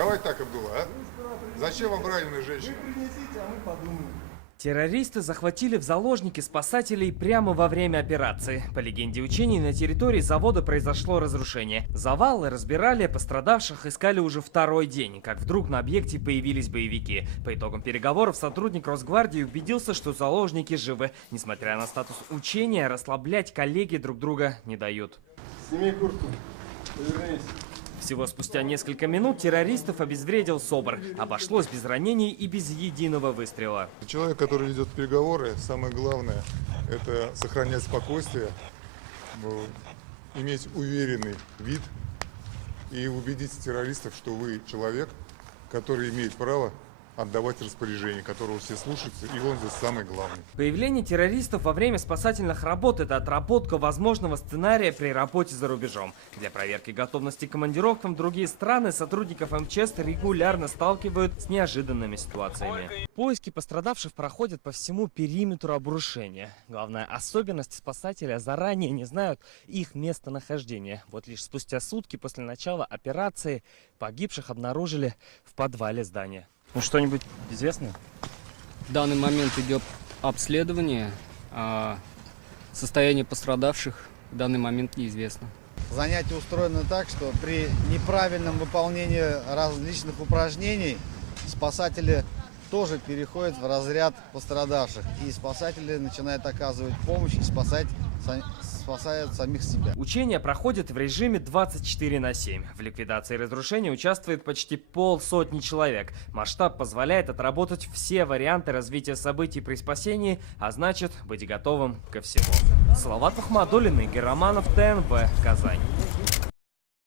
Давайте так, Абдулла, а? Зачем вам раненая женщина? Вы принесите, а мы подумаем. Террористы захватили в заложники спасателей прямо во время операции. По легенде учений, на территории завода произошло разрушение. Завалы разбирали, пострадавших искали уже второй день, как вдруг на объекте появились боевики. По итогам переговоров сотрудник Росгвардии убедился, что заложники живы. Несмотря на статус учения, расслаблять коллеги друг друга не дают. Сними куртку, повернись. Всего спустя несколько минут террористов обезвредил СОБР. Обошлось без ранений и без единого выстрела. Человек, который ведет переговоры, самое главное – это сохранять спокойствие, иметь уверенный вид и убедить террористов, что вы человек, который имеет право отдавать распоряжения, которого все слушаются, и он здесь самый главный. Появление террористов во время спасательных работ – это отработка возможного сценария при работе за рубежом. Для проверки готовности к командировкам в другие страны сотрудников МЧС регулярно сталкивают с неожиданными ситуациями. Поиски пострадавших проходят по всему периметру обрушения. Главная особенность – спасателя заранее не знают их местонахождение. Вот лишь спустя сутки после начала операции погибших обнаружили в подвале здания. Ну, что-нибудь известно? В данный момент идет обследование, а состояние пострадавших в данный момент неизвестно. Занятие устроено так, что при неправильном выполнении различных упражнений спасатели тоже переходят в разряд пострадавших. И спасатели начинают оказывать помощь и спасают самих себя. Учения проходят в режиме 24/7. В ликвидации разрушения участвует почти полсотни человек. Масштаб позволяет отработать все варианты развития событий при спасении, а значит быть готовым ко всему. Салават Ахмадуллин, Игорь Романов, ТНВ, Казань.